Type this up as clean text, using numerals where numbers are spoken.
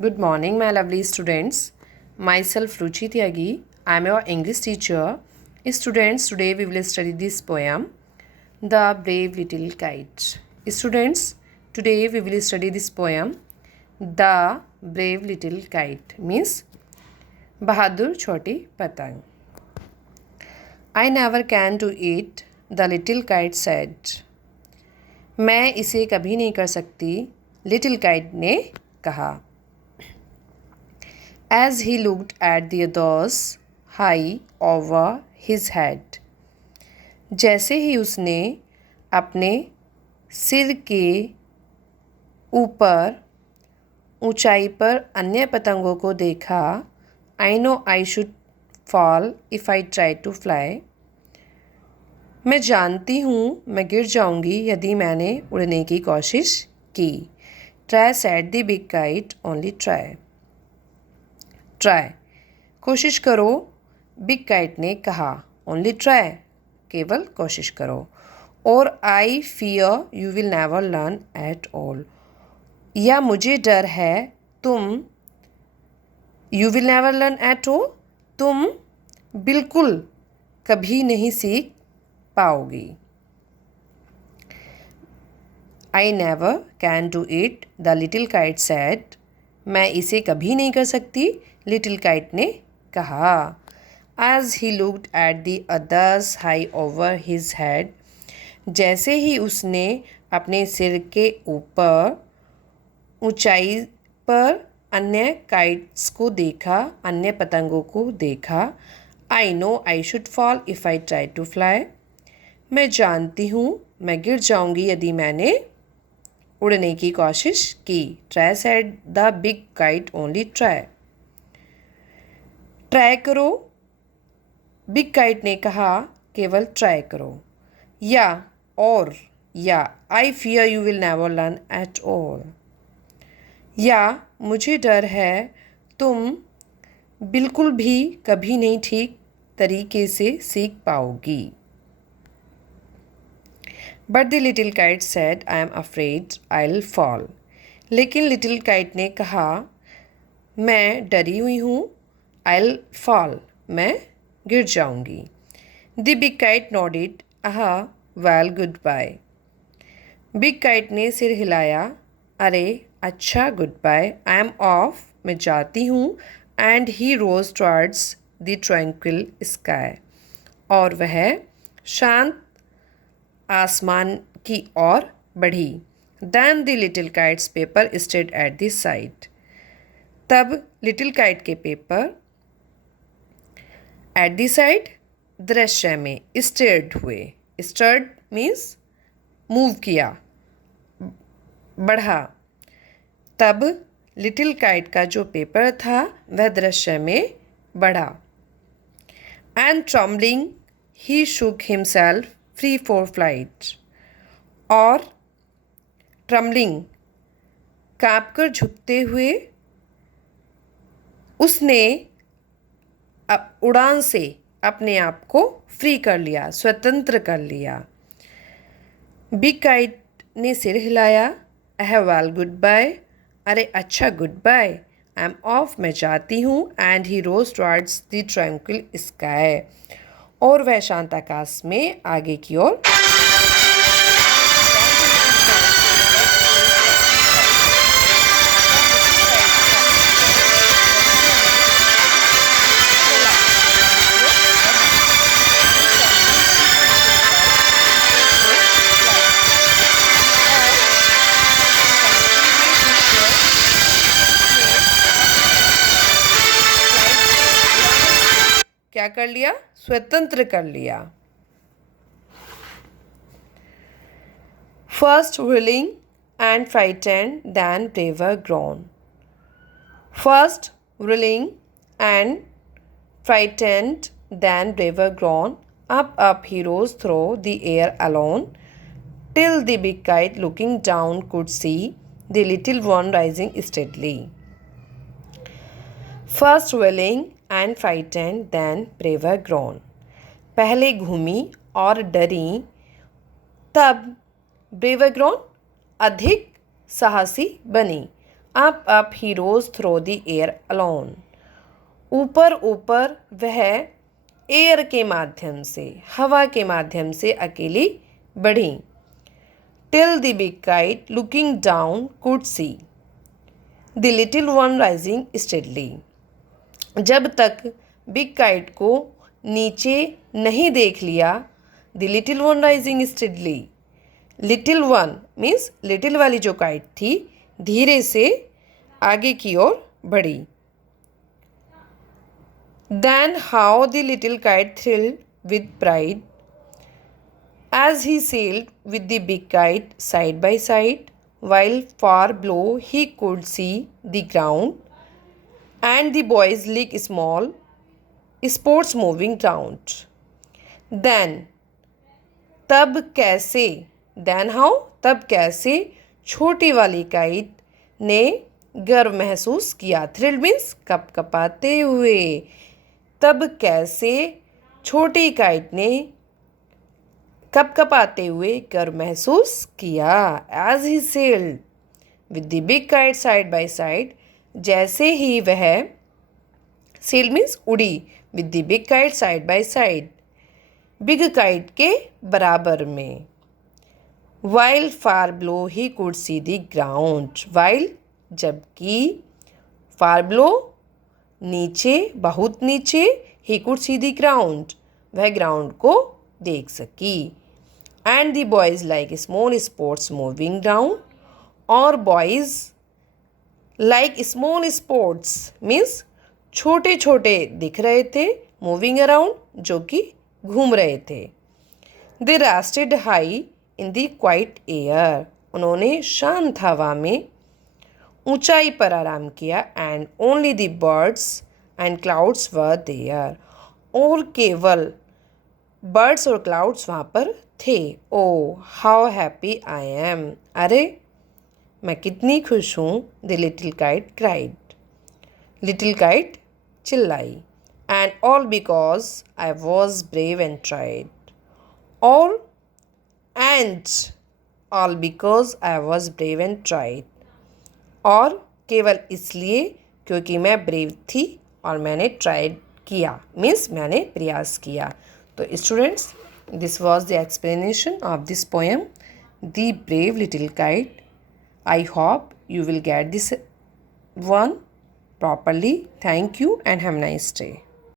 Good morning, my lovely students. Myself Ruchi Tyagi. I am your English teacher. Students, today we will study this poem, The Brave Little Kite. Students, today we will study this poem, The Brave Little Kite, means बहादुर छोटी पतंग. I never can do it, the little kite said. मैं इसे कभी नहीं कर सकती, little kite ने कहा. As he looked at the others high over his head. जैसे ही उसने अपने सिर के ऊपर ऊंचाई पर अन्य पतंगों को देखा. I know I should fall if I try to fly. मैं जानती हूँ मैं गिर जाऊँगी यदि मैंने उड़ने की कोशिश की. Try said the big kite, only try. Try कोशिश करो, बिग काइट ने कहा. ओनली ट्राई केवल कोशिश करो. और I fear you will never learn at all, या मुझे डर है तुम, you will never learn at all, तुम बिल्कुल कभी नहीं सीख पाओगी. I never can do it, the little kite said. मैं इसे कभी नहीं कर सकती, लिटिल काइट ने कहा. As he looked at the others high over his head. जैसे ही उसने अपने सिर के ऊपर ऊंचाई पर अन्य काइट्स को देखा, अन्य पतंगों को देखा. I know I should fall if I try to fly. मैं जानती हूँ मैं गिर जाऊँगी यदि मैंने उड़ने की कोशिश की. Try said the big kite, only try. Try करो, बिग काइट ने कहा, केवल ट्राई करो. या और या I fear you will never learn at all, या मुझे डर है तुम बिल्कुल भी कभी नहीं ठीक तरीके से सीख पाओगी. But the little kite said I am afraid I will fall. लेकिन लिटिल काइट ने कहा, मैं डरी हुई हूँ, I'll fall, मैं गिर जाऊंगी. The big kite nodded, well, goodbye. Big kite ने सिर हिलाया. अरे अच्छा, goodbye. I am off, मैं जाती हूँ. And he rose towards the tranquil sky. और वह शांत आसमान की ओर बढ़ी. Then the little kite's paper stayed at the side. तब लिटिल काइट के पेपर एट दी साइड दृश्य में स्टेयर्ड हुए. स्टर्ड मीन्स मूव किया, बढ़ा. तब लिटिल काइट का जो पेपर था वह दृश्य में बढ़ा. And trembling he shook himself free for flight. और ट्रम्बलिंग कांपकर झुकते हुए उसने उड़ान से अपने आप को फ्री कर लिया, स्वतंत्र कर लिया. बिग काइट ने सिर हिलाया. Well, goodbye. अरे अच्छा, goodbye. I am off, मैं जाती हूँ. And he rose towards the tranquil sky. और वह शांत आकाश में आगे की ओर क्या कर लिया, स्वतंत्र कर लिया. First willing and frightened, then braver grown. First willing and frightened, then braver grown. Up he rose through the air alone, till the big kite looking down could see the little one rising steadily. First willing and frightened, then braver grown. पहले घूमी और डरी, तब braver grown अधिक साहसी बनी. up he rose through the air alone. ऊपर ऊपर वह एयर के माध्यम से, हवा के माध्यम से अकेली बढ़ी. Till the big kite looking down could see the little one rising steadily. जब तक बिग काइट को नीचे नहीं देख लिया, the little one rising steadily. Little one means little वाली जो काइट थी धीरे से आगे की ओर बढ़ी. Then how the little kite thrilled with pride as he sailed with the big kite side by side, while far below he could see the ground and the boys like small sports moving round. Then तब कैसे, then how तब कैसे छोटी वाली kite ने गर्व महसूस किया. थ्रिल मीन्स कपकपाते हुए. तब कैसे छोटी काइट ने कपकपाते हुए गर्व महसूस किया. As he sailed with the big kite side by side, जैसे ही वह, सेल मीन्स उड़ी, with the big kite side by side, big kite के बराबर में. While far below he could see the ground. While जबकि, फार ब्लो नीचे, बहुत नीचे, he could see the ground वह ग्राउंड को देख सकी. And the boys like small sports moving down, और boys like small sports means छोटे छोटे दिख रहे थे, मूविंग अराउंड जो कि घूम रहे थे. They rested high in the quiet air, उन्होंने शांत हवा में ऊंचाई पर आराम किया. And only the birds and clouds were there, और केवल बर्ड्स और क्लाउड्स वहाँ पर थे. Oh how happy I am, अरे मैं कितनी खुश हूँ. The little kite cried, little kite चिल्लाई. And all because I was brave and tried, और and all because I was brave and tried, और केवल इसलिए क्योंकि मैं ब्रेव थी और मैंने ट्राइड किया, मीन्स मैंने प्रयास किया. तो students, this was the explanation of this poem the brave little kite. I hope you will get this one properly. Thank you and have a nice day.